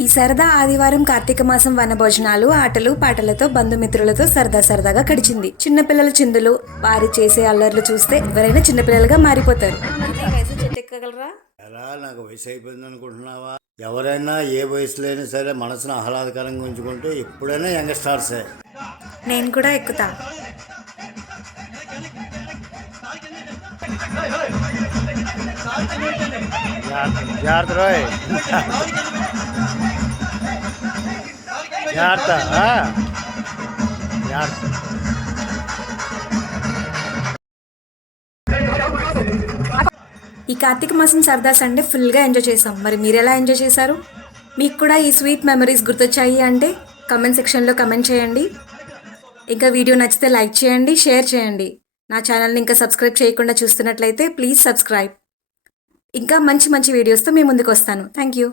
ఈ సరదా ఆదివారం కార్తీక మాసం వనభోజనాలు, ఆటలు పాటలతో బంధుమిత్రులతో సరదాగా గడిచింది. చిన్నపిల్లల చిందులు, వారి చేసే అల్లర్లు చూస్తే ఎవరైనా చిన్నపిల్లలుగా మారిపోతారు. చెట్టు ఎక్కగలరా? ఎలా నాకు వయసు అయిపోయింది అనుకుంటున్నావా? ఎవరైనా ఏ వయసులో అయినా సరే మనసును ఆహ్లాదకరంగా ఉంచుకుంటూ ఎప్పుడైనా యంగ్ స్టార్సే. నేను కూడా ఎక్కుతా. జాగ్రత్త రోయ్. జాగ్రత్త. ఈ కార్తీక మాసం సరదా సండే ఫుల్గా ఎంజాయ్ చేసాం. మరి మీరు ఎలా ఎంజాయ్ చేశారు? మీకు కూడా ఈ స్వీట్ మెమరీస్ గుర్తొచ్చాయి అంటే కమెంట్ సెక్షన్లో కమెంట్ చేయండి. ఇంకా వీడియో నచ్చితే లైక్ చేయండి, షేర్ చేయండి. నా ఛానల్ని ఇంకా సబ్స్క్రైబ్ చేయకుండా చూస్తున్నట్లయితే ప్లీజ్ సబ్స్క్రైబ్. ఇంకా మంచి వీడియోస్తో మీ ముందుకు వస్తాను. Thank you.